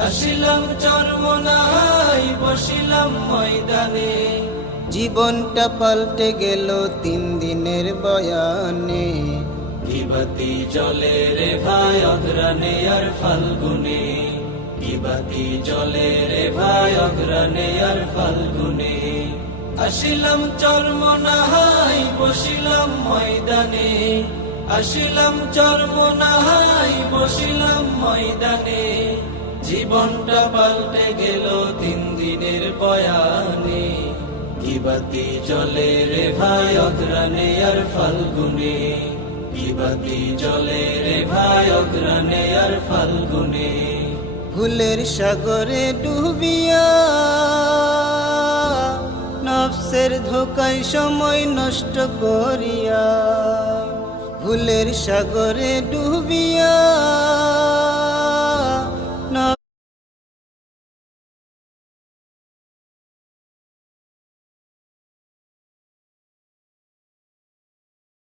আসিলাম চরমোনাই বসিলাম ময়দানে, জীবনটা পাল্টে গেল 3 দিনের বয়ানে। কিবাতি জলে রে ভাই অগ্রানে আর ফাল্গুনে, কিবাতি জলে রে ভাই অগ্রানে আর ফাল্গুনে। আসিলাম চরমোনাই বসিলাম ময়দানে, আসিলাম চরমোনাই বসিলাম ময়দানে, জীবনটা পাল্টে গেল 3 দিনের বয়ানে। কিবাতি জলে রে ভাই অগ্রানে আর ফাল্গুনে, কিবাতি জলে রে ভাই অগ্রানে আর ফাল্গুনে। ভুলের সাগরে ডুবিয়া নফসের ধোকায় সময় নষ্ট করিয়া, ভুলের সাগরে ডুবিয়া